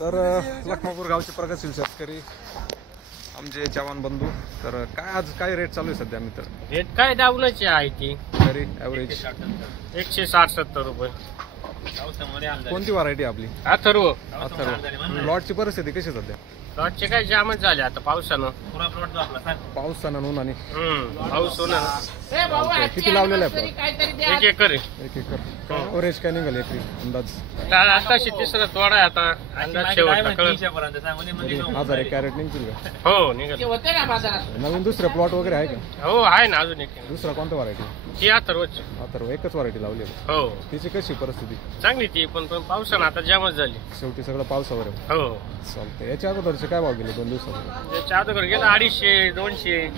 तर लखमापूर गावचे प्रगतशील शेतकरी आमचे जवान बंधू, तर काय आज काय रेट चालू आहे सध्या मित्र? रेट काय डाऊनच आहे ती तरी ॲव्हरेज 160-70 रुपये. कोणती व्हरायटी आपली? अथर्व. प्लॉटची परिस्थिती कशी आहे सध्या? प्लॉटचे काय जामच झाले आता पावसानं. पावसानं ऊन आणि पाऊस होणार. किती लावलेलं आहे plot? 1 एकर आहे. 1 एकर. ॲव्हरेज काय निघाल एकरी अंदाज? आता तिसरा तोडा आहे आता अंदाज शेवटला कळत. 1000 एक कॅरेट निघतील का? हो निघत. नवीन दुसरे प्लॉट वगैरे आहे का? हो आहे ना अजून एक. दुसरा कोणता व्हरायटी? ती अथर्वच. अथर्व एकच व्हरायटी लावली आहे. हो तिची कशी परिस्थिती? चांगली ती पण पावसानं आता जामच झाली. शेवटी सगळं पावसावर आहे. हो चालतं. याच्या अगोदरचे काय भाव गेले 2 दिवसात? त्याच्या अगोदर गेला 250-200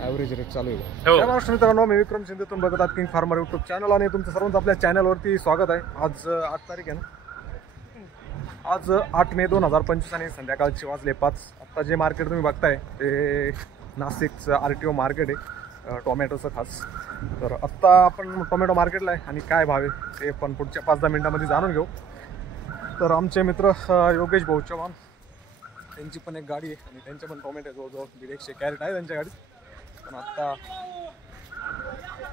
ॲव्हरेज रेट चालू आहे. हो. महाराष्ट्र मित्रांनो, मी विक्रम शिंदे, तुम्ही बघत आहात किंग फार्मर यूट्यूब चॅनल आणि तुमचं सर्वांचं आपल्या चॅनलवरती स्वागत आहे. आज 8 तारीख आहे ना, आज 8 मे 2025 आणि संध्याकाळचे वाजले 5. आत्ता जे मार्केट तुम्ही बघताय ते नाशिकचं RTO मार्केट आहे टोमॅटोचं खास. तर आत्ता आपण टोमॅटो मार्केटला आहे आणि काय भाव आहे ते पण पुढच्या 5-10 मिनिटांमध्ये जाणून घेऊ. तर आमचे मित्र योगेश भाऊ चव्हाण, त्यांची पण एक गाडी आहे आणि त्यांचे पण टोमॅटो जवळजवळ 150 कॅरेट आहे त्यांच्या गाडीत. पण आत्ता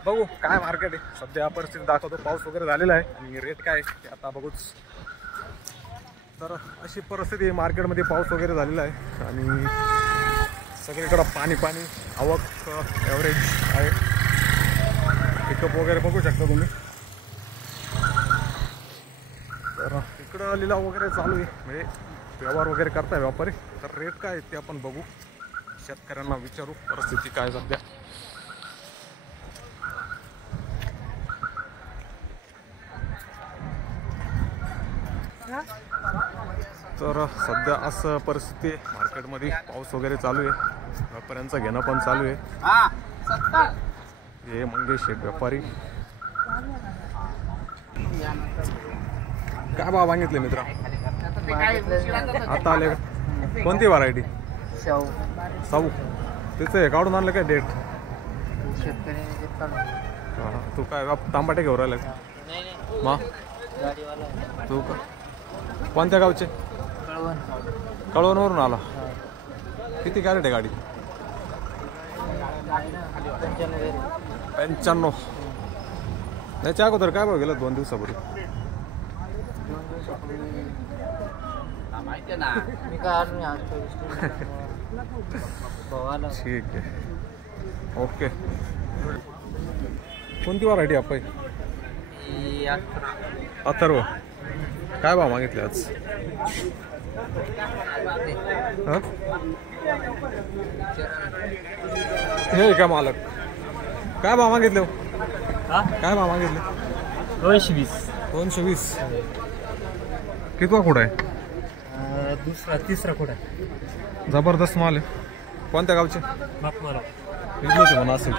बघू काय मार्केट आहे. सध्या परिस्थिती दाखवतो, पाऊस वगैरे झालेला आहे आणि रेट काय ते आता बघूच. तर अशी परिस्थिती मार्केटमध्ये, पाऊस वगैरे झालेला आहे आणि सगळीकडं पाणी आवक ॲव्हरेज आहे. पिकअप वगैरे बघू शकता तुम्ही. तर इकडं लिलाव वगैरे चालू आहे, म्हणजे व्यवहार वगैरे करताय व्यापारी. तर रेट काय ते आपण बघू, शेतकऱ्यांना विचारू परिस्थिती काय सध्या. तर सध्या असं परिस्थिती आहे मार्केटमध्ये, पाऊस वगैरे चालू आहे, व्यापाऱ्यांचं घेणं पण चालू आहे. हे मंगेश शेठ व्यापारी. काय भाव मागितले मित्रा? आता आले का? कोणती व्हरायटी? साऊ. तिचं हे काढून आणलं काय डेट? तू काय तांबाटे घेऊन राहिला का? मा तू का कोणत्या गावचे? कळवणवरून आला. किती कॅरेट आहे गाडी? 95. त्याच्या अगोदर काय भाव गेला 2 दिवसापूर्वी? ठीक आहे, ओके. कोणती व्हरायटी आपण? अथर्व. काय भाव मागितले आज? हे का मालक? काय भाव मागितले? काय भाव मागितले? 220. कितवा खोडा आहे? तिसरा खोडा. जबरदस्त माल आहे. कोणत्या गावचे? इथलंच म्हणा असेल.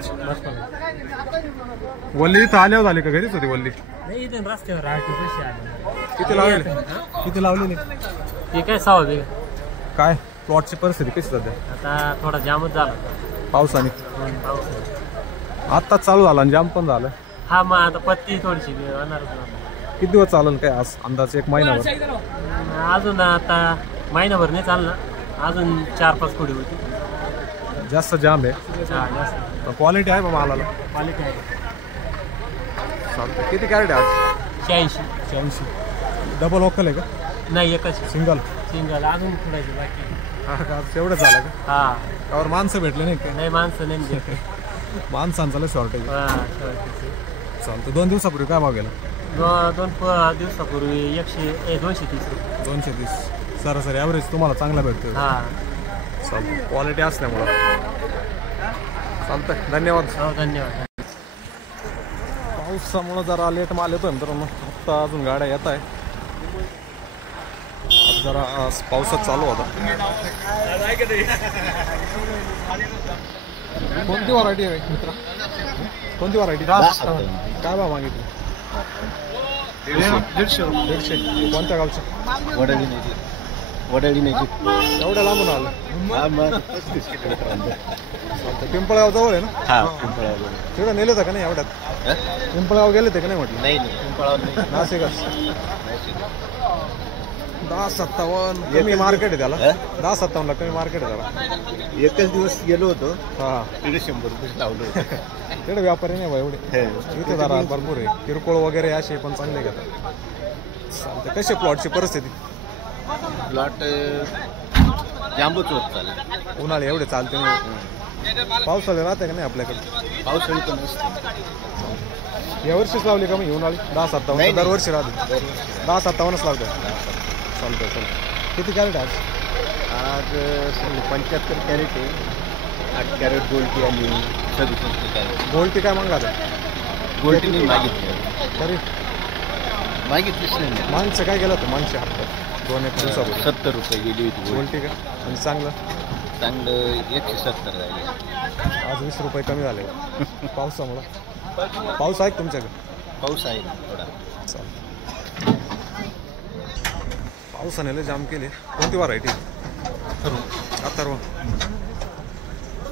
वल्ली इथं आल्यावर झाली का घरीच होती वल्ली? रस्त्यावर. किती लावलेली? हे काय 6 बिघा. काय प्लॉटची परिस्थिती कशी सध्या? आता थोडा जामच झाला पावसाने. आत्ताच चालू झाला आणि जाम पण झालं. हा मग आता पत्ती थोडीशी होणार. किती दिवस चालेल काय आज अंदाज? 1 महिनाभर? अजून आता महिनाभर नाही चालणार, अजून 4-5 कोडी होती. जास्त जाम आहे. क्वालिटी आहे बा मालाला? क्वालिटी आहे. चालतं. किती कॅरेट आहे आज? 86. डबल वॉकल आहे का? नाही, एकच सिंगल. अजून थोडायची बाकी. हा का, तेवढं झालं का? हा. त्यावर माणसं भेटले नाही का? नाही, माणसं नाही. माणसांचा लय शॉर्टेज. चालतं. 2 दिवसापूर्वी काय भाव गेला? 2 दिवसापूर्वी 230. 230 सरासरी ॲव्हरेज तुम्हाला चांगला भेटतो. हा चालतं. क्वालिटी असल्यामुळं चालतं. धन्यवाद. हो धन्यवाद. पावसामुळं जरा लेट माल येतोय मित्रांनो. आत्ता अजून गाड्या येत आहे. जरा पावसात चालू होता. कोणती व्हरायटी आहे मित्रा? कोणती व्हरायटी? काय भाव मागितली? 150. कोणत्या गावचं? वडाळी नाही. एवढ्या लांबून आलं? पिंपळगाव जवळ आहे ना? तिकडे नेले होतं का नाही एवढ्यात? पिंपळगाव गेले ते का नाही म्हटलं? नाही, पिंपळगाव नाही, नाशिकच. 10-57 कमी मार्केट आहे त्याला. 10-57 ला कमी मार्केट आहे त्याला. एकच दिवस गेलो होतो हा तिथे 100 रुपये लावलो होतो. तिकडे व्यापारी नाही बा एवढे. इथे जरा भरपूर आहे. किरकोळ वगैरे असे पण चांगले घेतात. चालते. कशी प्लॉटची परिस्थिती? प्लॉट जांबूच होत चालेल. उन्हाळे एवढे चालते नाही. पावसाळ्यात राहते का नाही आपल्याकडे? पावसाळी पण नसते. यावर्षीच लावली का मग उन्हाळी? 10-57 दरवर्षी राहते. 10-57च लावते. चालतंय चालतं. किती कॅरेट आज? आज 75 कॅरेट आहे. 8 कॅरेट गोल्टी आणि 67 कॅरेट. गोल्टी काय मागला? गोल्टी नाही मागितली. तरी मागितलीच नाही. मागचं काय गेलं होतं? मागच्या हप्त्यात 2-1 दिवसापूर्वी 70 रुपये गेली होती गोल्टी का? आणि चांगलं चांगलं 170 झाले. आज 20 रुपये कमी झाले पावसामुळं. पाऊस आहे तुमच्याकडे? पाऊस आहे थोडा. चालेल. पावसाने लय जाम केले. कोणती व्हरायटी? अथर्व.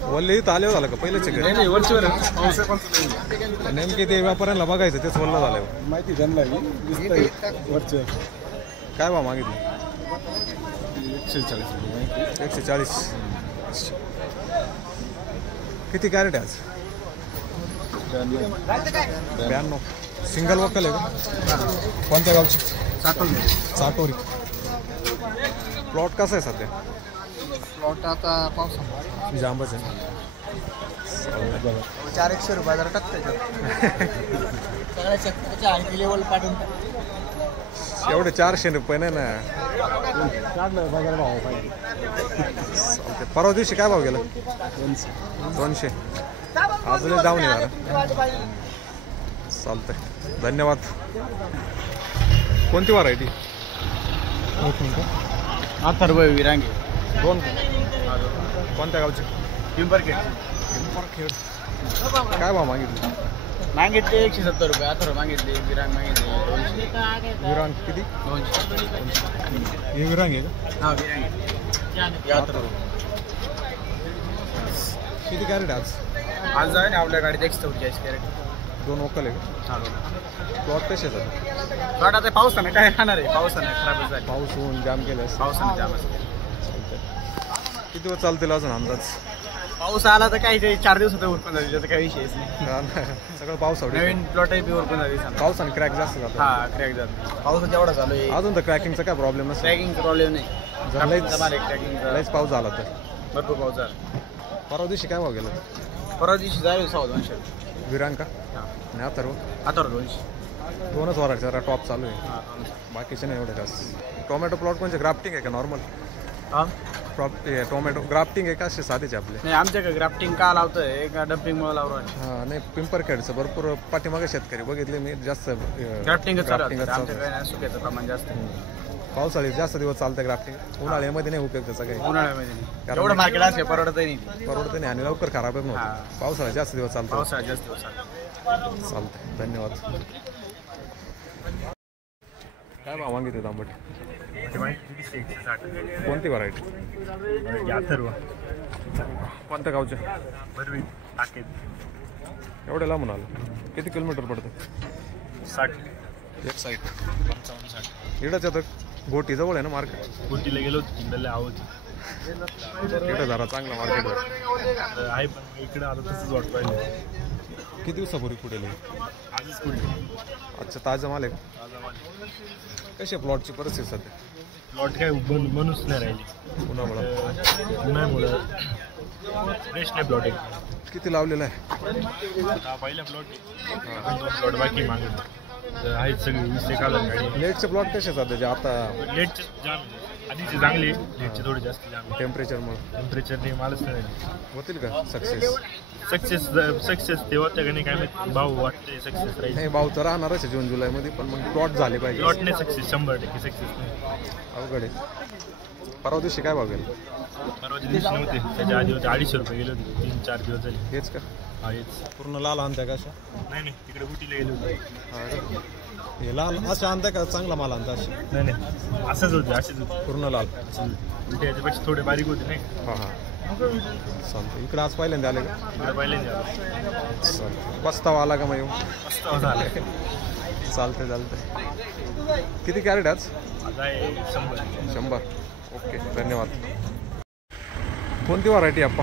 वल्ले इथं आल्यावर झालं का पहिलेच घरी? नेमके ते व्यापाऱ्यांना बघायचं तेच वल्ल झालं माहिती त्यांना वरचं काय बा मागितलं? 140. 140. किती कॅरेट आहे आज? 92. सिंगल वक्कल आहे का? कोणत्या गावची? चाटोरी. प्लॉट कसा आहे सध्या? प्लॉट आता पावसामुळे जांबच आहे. 400 रुपये जरा टाकते. सगळ्या शेतकऱ्याच्या आयटी लेवल पाठवून एवढे 400 रुपये नाही ना. चालते. परवा दिवशी काय भाव गेला? 200. आज लय जाऊन येणार. चालतंय. धन्यवाद. कोणती व्हरायटी? अथर्व विरांगे. 2. कोणत्या गावचे? पिंपरखेड. काय भाव मागितले? मागितले 170 रुपये. अथर्व मागितले. विरांग मागितले 200. विरांग किती? 200. हे विरांग आहे का? हा विरांगे. अथर्व. किती कॅरेट आज? आज आहे ना आपल्या गाडीत 144 कॅरेट. 2 वक्कल आहे का? प्लॉट कसे आहेत? प्लॉट आता पावसाने काय खाणार आहे? पावसाने खराबच झाली. पाऊस होऊन जाम केलं असं. पावसाने जामच केलं. चालतंय. किती वेळ चालतील अजून अंदाज? पाऊस आला तर काही 4 दिवसात उरकून जाईल. त्याचा काही विषयच नाही. हा ना. सगळं पावसावर नवीन प्लॉटही बी उरकून जाईल. पावसाने क्रॅक जास्त जातो. हा क्रॅक जातो. पाऊस जेवढा चालू आहे अजून तर क्रॅकिंगचा काय प्रॉब्लेम नसतो. क्रॅकिंगचा प्रॉब्लेम नाही. जर क्रॅकिंगचा लयच पाऊस झाला तर भरपूर पाऊस झाला. परवा दिवशी काय भाव गेला? परवा दिवशी जाईल 200. विरांग का? नाही अथर्व. आता 200. 2च व्हरायटी जरा टॉप चालू आहे. हा. बाकीचे नाही एवढे जास्त. टोमॅटो प्लॉट म्हणजे ग्राफ्टिंग आहे का नॉर्मल? हा? टोमॅटो ग्राफ्टिंग आहे का असे साधेचे आपले? नाही आमच्याकडे ग्राफ्टिंग का लावतोय? एक डम्पिंगमुळे लावतो. हां नाही पिंपरखेडचं भरपूर पाठीमागे शेतकरी बघितले मी जास्त ग्राफ्टिंगच चालू आहे. आमच्याकडे सुक्याचं प्रमाण जास्त आहे. पावसाळी जास्त दिवस चालतं ग्राफ्टिंग. उन्हाळ्यामध्ये नाही उपयोग त्याचा काही. उन्हाळ्यामध्ये नाही. एवढं मार्केट असते परवडतही नाही. परवडतं नाही आणि लवकर खराब पण होतं. पावसाळ्यात जास्त दिवस चालतं. पावसाळ्यात जास्त दिवस चालतं. चालतंय. धन्यवाद. काय भाव मागितले तांबट? कोणती व्हरायटी? अथर्व. कोणत्या गावच्या? बरवी टाकेत. एवढ्या लांबून आलं? किती किलोमीटर पडतं? 60. एक साईड 55-60. इकडंच येतं. गोटी जवळ आहे ना मार्केट? गोटीला गेलो होतो किंडलला आवत इकडं जरा चांगलं मार्केट आहे पण इकडे आलं तसंच वाट पाहिजे. किती दिवसापूर्वी कुठे आजच कुठे? अच्छा ताजा माल आहे का? कशी प्लॉटची परिस्थिती सध्या? प्लॉट काय बनूच नाही राहिली उन्हामुळं. उन्हामुळं फ्रेश नाही प्लॉट आहे. किती लावलेलं आहे? आता पहिला प्लॉट 2 प्लॉट बाकी मागून आहेत सगळे 20 काढून गाडी. लेटचे प्लॉट कसे सध्याचे आता? लेटचे जाम आधीचे चांगले, लेटचे थोडे जास्त जाम. टेम्परेचरमुळे टेम्परेचरने मालच नाही होतील का सक्सेस? सक्सेस ते होतं का नाही काय माहिती. भाऊ वाटते सक्सेस राहील. नाही भाव तर राहणारच आहे जून जुलैमध्ये पण मग प्लॉट झाले पाहिजे. प्लॉट नाही सक्सेस 100% सक्सेस नाही. अवघड आहे. परवा दिवशी काय भाव गेला? परवाच्या दिवशी नव्हते, त्याच्या आधी होते 250 रुपये गेले होते. 3-4 दिवस झाले. हेच का? हा हेच. पूर्ण लाल आणताय का अशा? नाही तिकडे उटीला गेले होते. हा हे लाल अशा आणताय का चांगला माल आणता अशी? नाही असंच होते, असेच होते पूर्ण लाल. उलटे याच्यापेक्षा थोडे बारीक होते नाही. हां चालतं. इकडं आज पहिल्यांदा आले का? इकडे पहिल्यांदा चालतं. पस्तावा आला का मग येऊ? मस्त झालं. चालतंय. किती कॅरेट आज? 100. ओके, धन्यवाद. कोणती व्हरायटी आप्पा?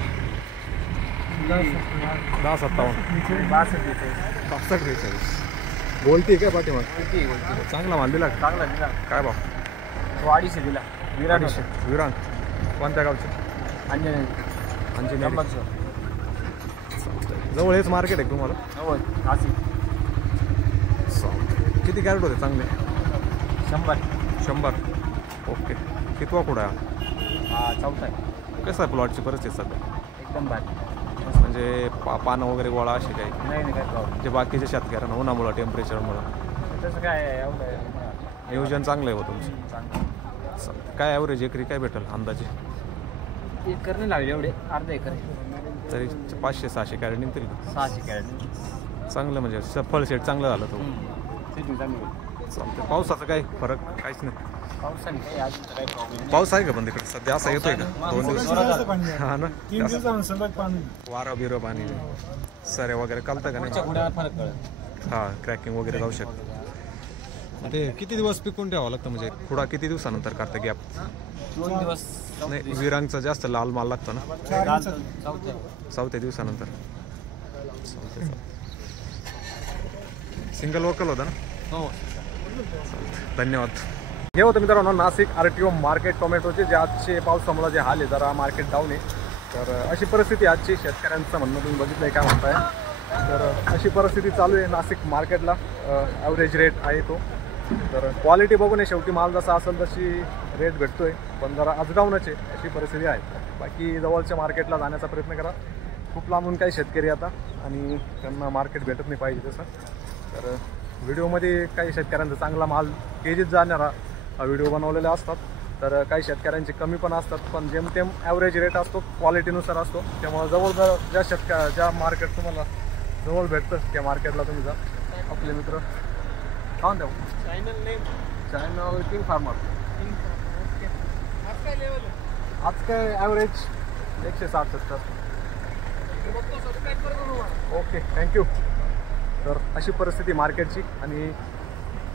1057 62 बोलती काय पाठीमाग? चांगला माल दिला का? काय भाव? 250 दिला. विरांग कोणत्या गावचे? अंजनेरी. जवळ हेच मार्केट आहे तुम्हाला? किती कॅरेट होते चांगले? 100. ओके. कितवा कुठं आहे? चौथा आहे. कसं आहे प्लॉटची परिस्थिती सध्या? एकदम भारी. म्हणजे पानं वगैरे गोळा असे काही? नाही काय प्रॉब्लेम. जे बाकीच्या शेतकऱ्यांना उन्हामुळं टेम्परेचरमुळं तसं काय एवढं नियोजन चांगलं आहे हो तुमचं. काय ॲव्हरेज एकरी काय भेटेल अंदाजे? एकर नाही लागले एवढे, अर्धा एकर. तरी 500-600 कॅरेट निघतील का? 600 कॅरेट. चांगलं म्हणजे फळ सेट चांगलं झालं तो. सेटिंग चांगली. चालतं. पावसाचा काय फरक? काहीच नाही. पावसाने काही अजून तर काही प्रॉब्लेम. पाऊस आहे का पण तिकडे सध्या? असा येतोय का 2 दिवस? हा ना, 3 दिवसांसलग पाणी. वारा बिरं पाणी सऱ्या वगैरे कालतं का नाही? फरक कळत. हा, क्रॅकिंग वगैरे जाऊ शकतं. ते किती दिवस पिकून ठेवावं लागतं म्हणजे पुढा किती दिवसानंतर करता गॅप? 2 दिवस. नाही, विरांगचा जास्त लाल माल लागतो ना. 4थ्या दिवसानंतर. सिंगल वोकल होता ना? हो. धन्यवाद. हे होतं मित्रांनो नाशिक RTO मार्केट टोमॅटोचे, जे आजचे पावसामुळे जे हाल आहे, जरा मार्केट डाऊन आहे. तर अशी परिस्थिती आजची शेतकऱ्यांचं म्हणणं तुम्ही बघितलं आहे काय म्हणताय. तर अशी परिस्थिती चालू आहे नाशिक मार्केटला. ॲव्हरेज रेट आहे तो. तर क्वालिटी बघून आहे, शेवटी माल जसा असेल तशी रेट भेटतोय, पण जरा अजगावूनच आहे अशी परिस्थिती आहे. बाकी जवळच्या मार्केटला जाण्याचा प्रयत्न करा. खूप लांबून काही शेतकरी आता आणि त्यांना मार्केट भेटत नाही पाहिजे तसं. तर व्हिडिओमध्ये काही शेतकऱ्यांचा चांगला माल केजीत जाणारा व्हिडिओ बनवलेले असतात. तर काही शेतकऱ्यांचे कमी पण असतात, पण जेमतेम ॲव्हरेज रेट असतो, क्वालिटीनुसार असतो. त्यामुळे जवळ ज्या मार्केट तुम्हाला जवळ भेटतं त्या मार्केटला तुम्ही जा. आपले मित्र खाऊन द्या. Channel king farmer. आज काय ॲव्हरेज 160-70. Okay, thank you. तर अशी परिस्थिती मार्केटची आणि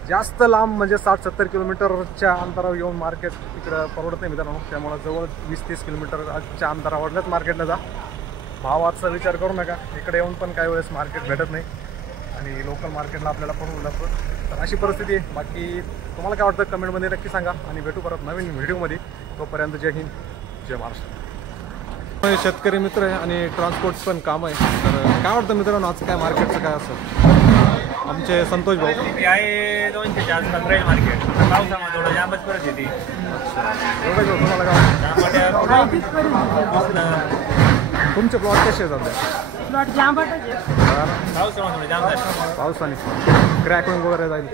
जास्त लांब म्हणजे 60-70 किलोमीटरच्या अंतरावर येऊन मार्केट इकडं परवडत नाही मित्रांनो. त्यामुळे जवळ 20-30 किलोमीटरच्या अंतरावरच मार्केटला जा. भावाचा विचार करू नका. इकडे येऊन पण काही वेळेस मार्केट भेटत नाही आणि लोकल मार्केटला आपल्याला परवडून जातं. तर अशी परिस्थिती आहे. बाकी तुम्हाला काय वाटतं कमेंटमध्ये नक्की सांगा आणि भेटू परत नवीन व्हिडिओमध्ये. तोपर्यंत जय हिंद, जय महाराष्ट्र. शेतकरी मित्र आहे आणि ट्रान्सपोर्ट पण काम आहे. तर काय वाटतं मित्रांनो आज काय मार्केटचं काय असं? आमचे संतोष भाऊ आहे 200 आसपास राहील मार्केट. पावसामध्ये थोडं जामच परिस्थिती. एवढं घेऊ तुम्हाला काय? तुमचे प्लॉट कसे जातात? पावसाने क्रॅकिंग वगैरे जाईल.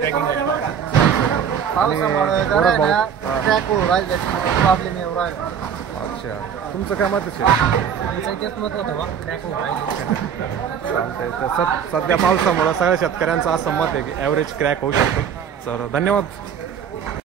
अच्छा, तुमचं काय मत आहे? चालतंय. तर सध्या पावसामुळं सगळ्या शेतकऱ्यांचं असं मत आहे की ॲव्हरेज क्रॅक होऊ शकतो. तर धन्यवाद.